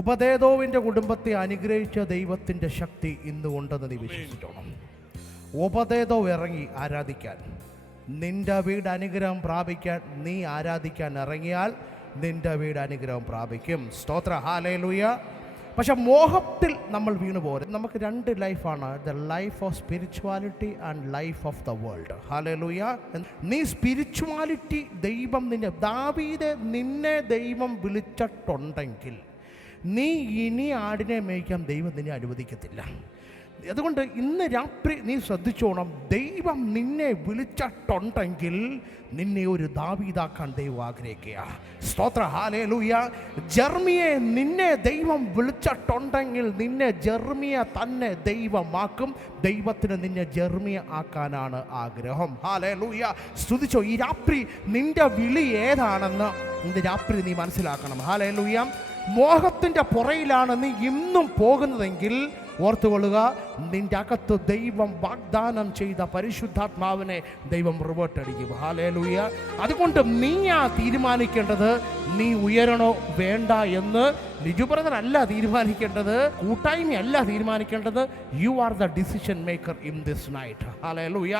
ഉപദേദോവിൻ്റെ കുടുംബത്തെ അനുഗ്രഹിച്ച ദൈവത്തിൻ്റെ ശക്തി ഇന്നുകൊണ്ടെന്ന് നീ വിശ്വസിച്ചോണം. ഉപദേദോ ഇറങ്ങി ആരാധിക്കാൻ, നിന്റെ വീട് അനുഗ്രഹം പ്രാപിക്കാൻ നീ ആരാധിക്കാൻ ഇറങ്ങിയാൽ നിന്റെ വീട് അനുഗ്രഹം പ്രാപിക്കും. സ്തോത്ര, ഹല്ലേലൂയ. പക്ഷെ മോഹത്തിൽ നമ്മൾ വീണു പോരും. നമുക്ക് രണ്ട് ലൈഫാണ്, the life of spirituality and life of the world. Hallelujah. നീ സ്പിരിച്വാലിറ്റി ദൈവം ദാവീദെ നിന്നെ ദൈവം വിളിച്ചിട്ടുണ്ടെങ്കിൽ നീ ഇനി ആടിനെ മേയ്ക്കാൻ ദൈവം നിന്നെ അനുവദിക്കത്തില്ല. അതുകൊണ്ട് ഇന്ന് രാത്രി നീ ശ്രദ്ധിച്ചോണം, ദൈവം നിന്നെ വിളിച്ചിട്ടുണ്ടെങ്കിൽ നിന്നെ ഒരു ദാവീദാക്കാൻ ദൈവം ആഗ്രഹിക്കുക. സ്തോത്ര, ഹല്ലേലൂയ. ജെർമിയെ നിന്നെ ദൈവം വിളിച്ചിട്ടുണ്ടെങ്കിൽ നിന്നെ ജെർമിയ തന്നെ ദൈവമാക്കും. ദൈവത്തിന് നിന്നെ ജെർമിയ ആക്കാനാണ് ആഗ്രഹം. ഹല്ലേലൂയ. സ്തുതിച്ചോ. ഈ രാത്രി നിന്റെ വിളി ഏതാണെന്ന് ഇന്ന് രാത്രി നീ മനസ്സിലാക്കണം. ഹല്ലേലൂയ. മോഹത്തിൻ്റെ പുറയിലാണ് നീ ഇന്നും പോകുന്നതെങ്കിൽ ഓർത്തുകൊള്ളുക, നിന്റെ അകത്ത് ദൈവം വാഗ്ദാനം ചെയ്ത പരിശുദ്ധാത്മാവിനെ ദൈവം റിവേർട്ട് അടിക്കും. ഹല്ലേലൂയ. അതുകൊണ്ട് നീയാ തീരുമാനിക്കേണ്ടത് നീ ഉയരണോ വേണ്ട എന്ന്. ലിജു ബ്രദർ അല്ല തീരുമാനിക്കേണ്ടത്, കൂട്ടായ്മയല്ല തീരുമാനിക്കേണ്ടത്. You are the decision maker in this night. Hallelujah.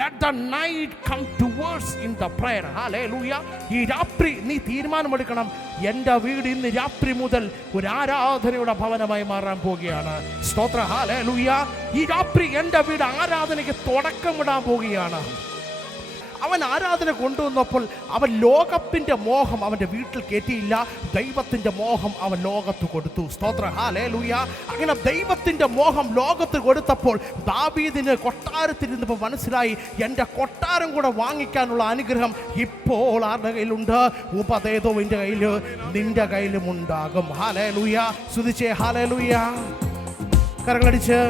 Let the night come towards in the prayer. Hallelujah. ഈ രാത്രി നീ തീരുമാനമെടുക്കണം, എൻ്റെ വീട് ഇന്ന് രാത്രി മുതൽ ഒരു ആരാധനയുടെ ഭവനമായി മാറാൻ പോവുകയാണ്. സ്തോത്ര, ഹല്ലേലൂയ. ഈ രാത്രി എൻ്റെ വീട് ആരാധനയ്ക്ക് തുടക്കമിടാൻ പോവുകയാണ്. അവൻ ആരാധന കൊണ്ടുവന്നപ്പോൾ അവൻ ലോകത്തിൻ്റെ മോഹം അവൻ്റെ വീട്ടിൽ കയറ്റിയില്ല, ദൈവത്തിൻ്റെ മോഹം അവൻ ലോകത്ത് കൊടുത്തു. സ്തോത്ര, ഹല്ലേലൂയ. അങ്ങനെ ദൈവത്തിൻ്റെ മോഹം ലോകത്ത് കൊടുത്തപ്പോൾ ദാവീദിന് കൊട്ടാരത്തിലിരുന്നപ്പോൾ മനസ്സിലായി, എൻ്റെ കൊട്ടാരം കൂടെ വാങ്ങിക്കാനുള്ള അനുഗ്രഹം ഇപ്പോൾ ആരുടെ കയ്യിലുണ്ട്? ഉപദേദോവിൻ്റെ കയ്യിൽ, നിന്റെ കയ്യിലും ഉണ്ടാകും. ഹല്ലേലൂയ. സ്തുതിച്ചേ, ഹല്ലേലൂയ. കരങ്ങളടിച്ച്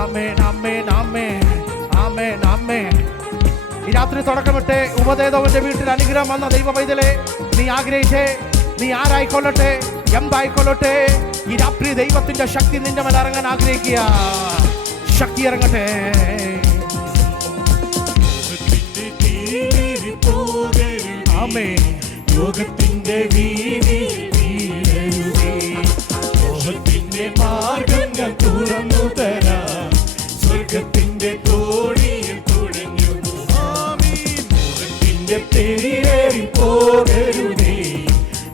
ആമേൻ, ആമേൻ, ആമേൻ, ആമേൻ, ആമേൻ. ഈ രാത്രി തുടക്കമിട്ട് ഉപദേദോവിന്റെ വീട്ടിൽ അനുഗ്രഹം വന്ന ദൈവ പൈതലേ, നീ ആഗ്രഹിച്ചേ, നീ ആരായിക്കൊള്ളട്ടെ, എന്തായിക്കൊള്ളട്ടെ, ഈ രാത്രി ദൈവത്തിന്റെ ശക്തി നിന്റെ മേൽ ഇറങ്ങാൻ ആഗ്രഹിക്കുക. ശക്തി ഇറങ്ങട്ടെ. ആമേൻ. ലോകത്തിന്റെ വീതി മാർഗങ്ങൾ തുറന്നു തരാം, സ്വർഗത്തിന്റെ തോണിയിൽ തുഴഞ്ഞു. ലോകത്തിന്റെ തെരിയേറി പോകരുതേ,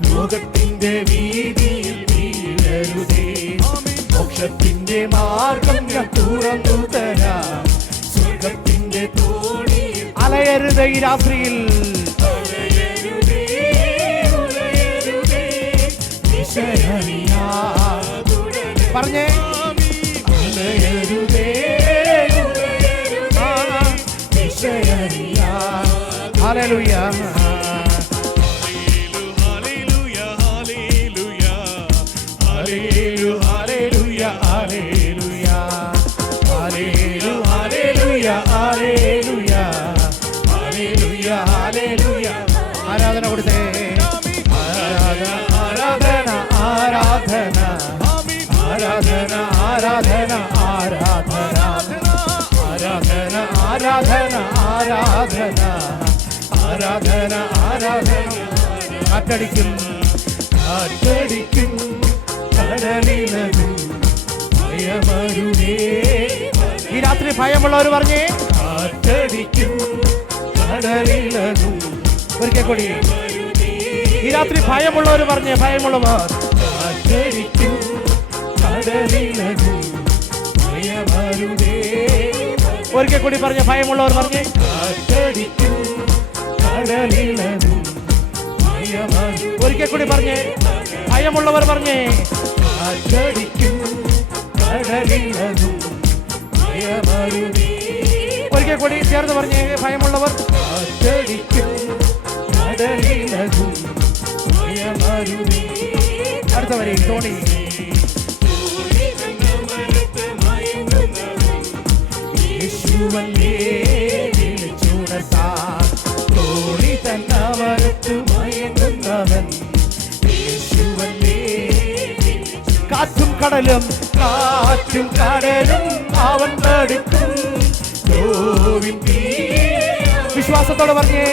ലോകത്തിന്റെ വീതിയിൽ വീഴരുതേ. മോക്ഷത്തിന്റെ മാർഗങ്ങൾ തുറന്നു തരാം, സ്വർഗത്തിന്റെ തോണിയിൽ അലയരുതേ. ഈ രാത്രിയിൽ പറഞ്ഞേ, ഹല്ലേലൂയ. ആരാധന കൊടുത്തേ. ആരാധന, ആരാധന, ആരാധന, ആരാധന, ആരാധന, ആരാധന, ആരാധന, ആരാധന, ആരാധന, ആരാധന. കാറ്റടിക്കും, കാറ്റടിക്കും, കടലിനതും ഭയമരുതേ. ഈ രാത്രി ഭയമുള്ളവർ പറഞ്ഞേ, കാറ്റടിക്കും, കടലിനതും. ഒരിക്കൽ കൂടി ഈ രാത്രി ഭയമുള്ളവർ പറഞ്ഞേ, ഭയമുള്ളവർ. കാറ്റടിക്കും, കടലിനതും ഭയമരുതേ. ഒരിക്കൽ കൂടി പറഞ്ഞ, ഭയമുള്ളവർ പറഞ്ഞേ, കാറ്റടിക്കും, കടലിനതും ഭയമരുതേ. ഒരിക്കൽ കൂടി പറഞ്ഞേ, ഭയമുള്ളവർ പറഞ്ഞേ, കാറ്റടിക്കും, കടലിനതും ഭയമരുതേ. ഒരിക്കൽ കൂടി ചേർന്ന് പറഞ്ഞേ, ഭയമുള്ളവർ. കാറ്റടിക്കും, കടലിനതും ഭയമരുതേ. അടുത്ത വരി, തോണി. യേശുവല്ലേ വിളിച്ചുണർത്താൻ, തോണി തന്നവരത്തു മയങ്ങുന്നവൻ. യേശുവല്ലേ. കാറ്റും കടലും, കാറ്റും കടലും അവൻ തടുക്കും. വിശ്വാസത്തോടെ പറഞ്ഞേ,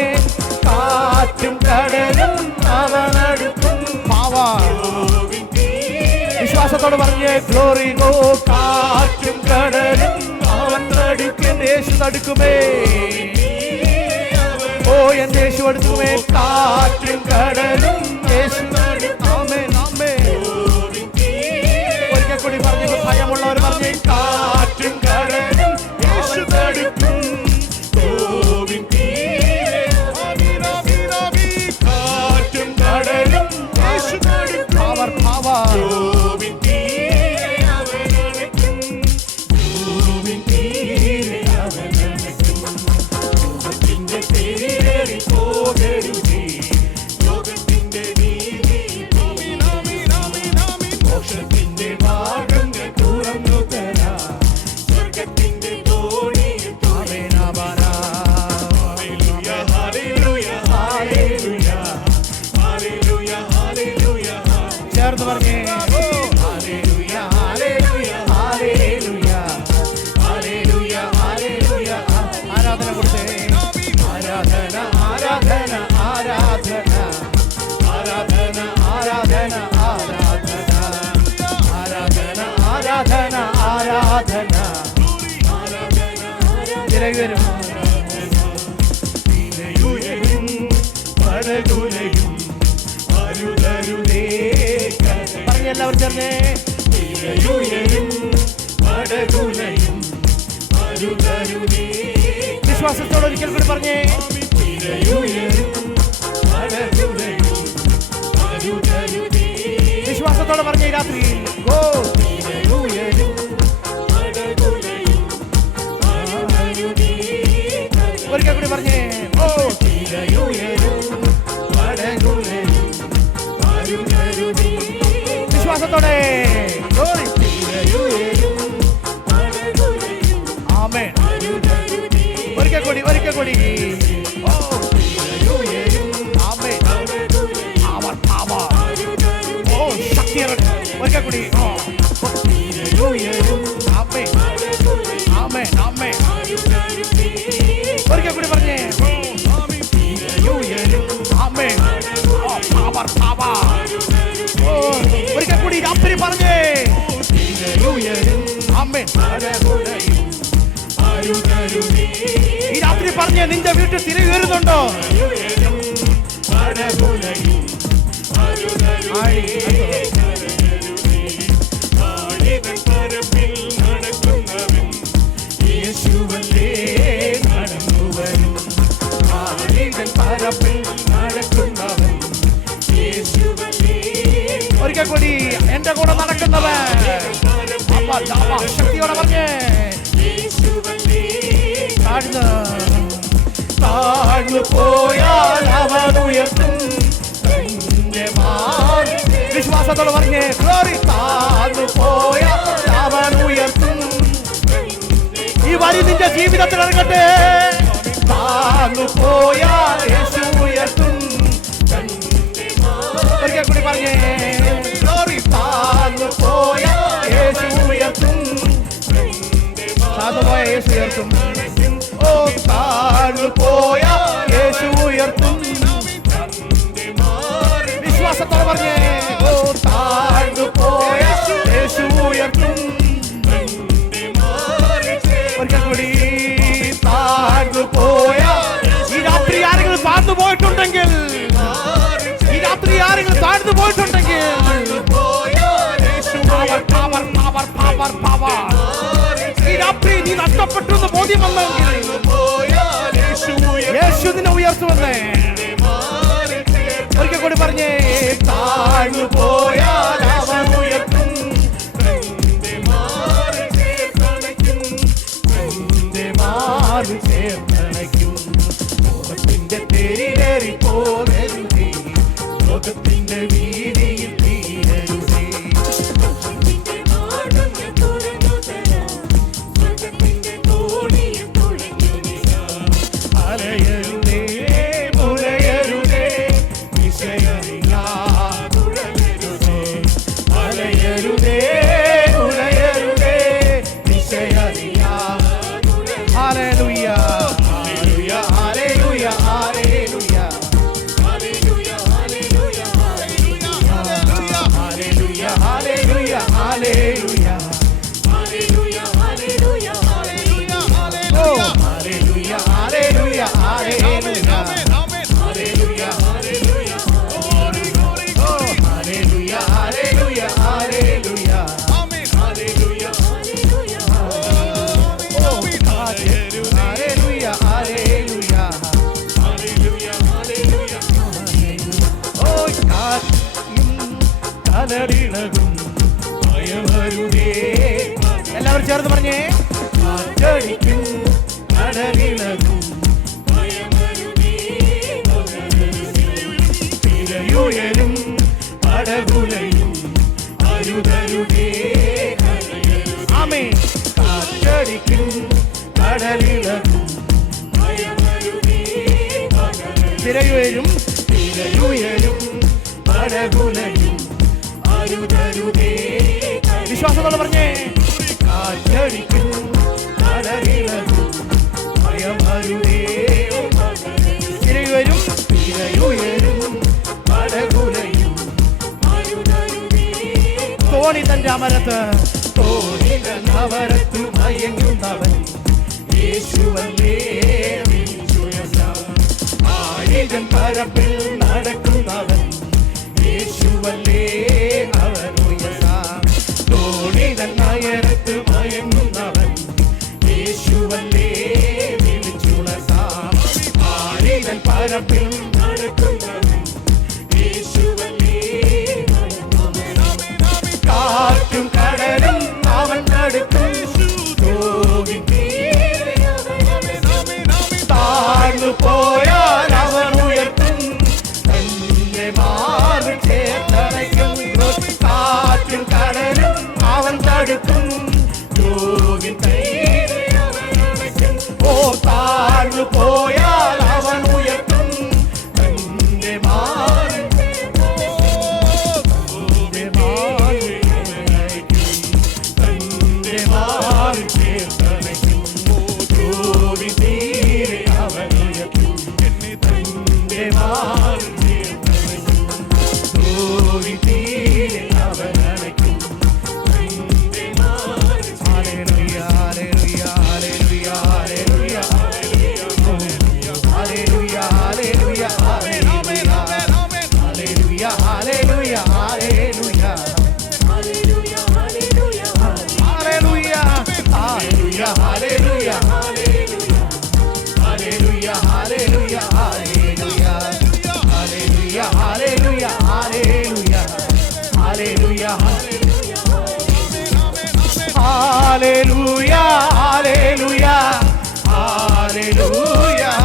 കാറ്റും കടലും അവൻ വിശ്വാസത്തോട് പറഞ്ഞേ ഗ്ലോറി ഗോ. കാറ്റും കടലും അവൻ നടുക്കും. യേശു നടുക്കുമേ. ഓ എന്റെ യേശു അടുക്കുമേ. കാറ്റും കടലും യേശു നടുക്കും. ആമേൻ ആമേൻ. ഒരിക്കൽ കൂടി പറഞ്ഞു, ഭയമുള്ളവർ പറഞ്ഞേ കാറ്റും കടലും യേശു നടുക്കും. കാറ്റും കടലും യേശു നടുക്കും. Power power. ചേർന്ന് പറഞ്ഞേ ആരാധന കൊടുത്തേ. ആരാധന ആരാധന ആരാധന ആരാധന ആരാധന ആരാധന ആരാധന ആരാധന ആരാധന. പറഞ്ഞെല്ലാവരും ചേർന്നേ വിശ്വാസത്തോടെ ഒരിക്കൽ കൂടി പറഞ്ഞേ വിശ്വാസത്തോടെ പറഞ്ഞേ രാത്രി ഗോ. ഒരിക്കൽ കൂടി പറഞ്ഞേ ഓ വിശ്വാസത്തോടെ. ആമേൻ. ഒരിക്കൽ കൂടി ഒരിക്കൽ കൂടി. ആമേൻ. Power power. ഓ ശക്തി ഒരിക്കൽ കൂടി. ആമേൻ ആമേൻ ആമേൻ. ഒരിക്കൽ കൂടി പറഞ്ഞേ ആമേൻ. Power power. ഒരിക്കൽ കൂടി രാത്രി പറഞ്ഞേ ആമേൻ. ഈ രാത്രി പറഞ്ഞേ നിന്റെ വീട്ടിൽ തിരികെ വരുന്നുണ്ടോ? യേശുവല്ലേ നടന്നുവരും. പരപ്പിൽ നടക്കുന്നവൻ യേശുവല്ലേ. ഒരിക്കൽ കൂടി എന്റെ കൂടെ നടക്കുന്നവൻ. ശക്തിയോടെ പറഞ്ഞേ താഴ്ന്ന് താഴ്ന്നു പോയാൽ അവൻ ഉയർത്തും. വിശ്വാസത്തോടെ പറഞ്ഞേ ഗ്ലോറി. താഴ്ന്നു പോയാൽ അവൻ ഉയർത്തും. ഈ വരി നിന്റെ ജീവിതത്തിൽ ഇറങ്ങട്ടെ. താഴ്ന്നു പോയാൽ യേശു ഉയർത്തും. ഒരിക്കൽ കൂടി പറഞ്ഞേ ഗ്ലോറി. താഴ്ന്നു പോയാൽ യേശു ഉയർത്തും. താഴ്ന്നു പോയ യേശു ഉയർത്തും. ഓ താഴ്ന്നു പോയ യേശു ഉയർത്തും. വിശ്വാസത്തോടെ പറഞ്ഞേ ഓ താഴ്ന്നു പോയ യേശു ഉയർത്തും. ഒരിക്കൽ കൂടി താഴ്ന്നു പോയ. ഈ രാത്രി ആരെങ്കിലും താഴ്ന്നു പോയിട്ടുണ്ടെങ്കിൽ, ഈ രാത്രി ആരെങ്കിലും താഴ്ന്നു പോയിട്ടുണ്ടെങ്കിൽ ഈ രാത്രി നീ നഷ്ടപ്പെട്ടു എന്ന് ബോധ്യം വന്നെങ്കിൽ യേശു നിന്നെ ഉയർത്തുവന്നേ. ഒരിക്കൽ കൂടി പറഞ്ഞേ താഴ്ന്നു പോയാൽ അവൻ ഉയർത്തും. ചേർത്തണയ്ക്കും. ലോകത്തിന്റെ തേരിലേറി പോകരുതേ. ലോകത്തിന്റെ വീതിയിൽ തീരരുതേ. അലയരുതേ മുലയരുതേ വിഷയറിയാ. അലയരുതേ മുലയരുതേ വിഷയറിയാ. ഹല്ലേലൂയ ഹല്ലേലൂയ ഹല്ലേലൂയ ഹല്ലേലൂയ കടലിളകും ഭയമരുതേ. എല്ലാവരും ചേർന്ന് പറഞ്ഞേ. കാറ്റടിക്കും കടലിളകും ഭയമരുതേ. തിരയുയരും പടകുലയും അരുതരുതേ. ആമേൻ. കാറ്റടിക്കും കടലിളകും ഭയമരുതേ. തിരയുയരും തിരയുയരും പടകുലയും അരുതരുതേ. വിശ്വാസത്തോടെ പറഞ്ഞേ. കാറ്റടിക്കും കടലിളകും ഭയമരുതേ. തിരയുയരും തിരയുയരും പടകുലയും അരുതരുതേ. തോണി തന്റെ അമരത്ത് തോണിതൻ അമരത്തു മയങ്ങുന്നവൻ യേശുവല്ലേ. ആഴിതൻ പരപ്പിൽ നടക്കുന്നവൻ യേശുവല്ലേ. അവൻ ഉയർത്താം. തോണിതൻ അമരത്തു മയങ്ങുന്നവൻ യേശുവല്ലേ. വിളിച്ചുണർത്താം. ആഴിതൻ പരപ്പിൽ നടക്കുന്നവൻ യേശുവല്ലേ. കാറ്റും കടലും അവൻ തടുക്കും. താഴ്ന്നു പോയാൽ അവൻ ഉയർത്തും. തന്റെ മാറിൽ ചേർത്തണയ്ക്കും. കാറ്റും കടലും അവൻ തടുക്കും. ഓ താഴ്ന്നു പോയാൽ അവൻ ഉയർത്തും. തന്റെ മാറിൽ Hallelujah, hallelujah, hallelujah,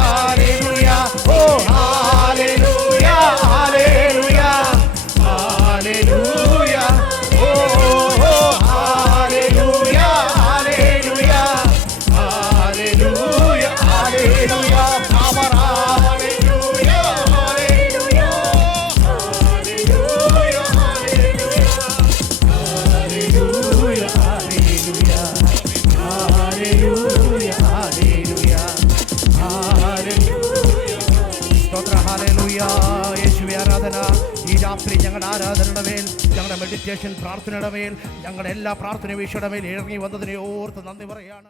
hallelujah, oh hallelujah, hallelujah, hallelujah, oh hallelujah, hallelujah, hallelujah, hallelujah, Amar hallelujah, hallelujah, hallelujah, hallelujah, hallelujah. യേശുവേ ആരാധന. ഈ രാത്രി ഞങ്ങളുടെ ആരാധനയുടെ മേൽ, ഞങ്ങളുടെ മെഡിറ്റേഷൻ പ്രാർത്ഥനയുടെ മേൽ, ഞങ്ങളുടെ എല്ലാ പ്രാർത്ഥന വീക്ഷയുടെ മേൽ ഇറങ്ങി വന്നതിനെ ഓർത്ത് നന്ദി പറയാണ്.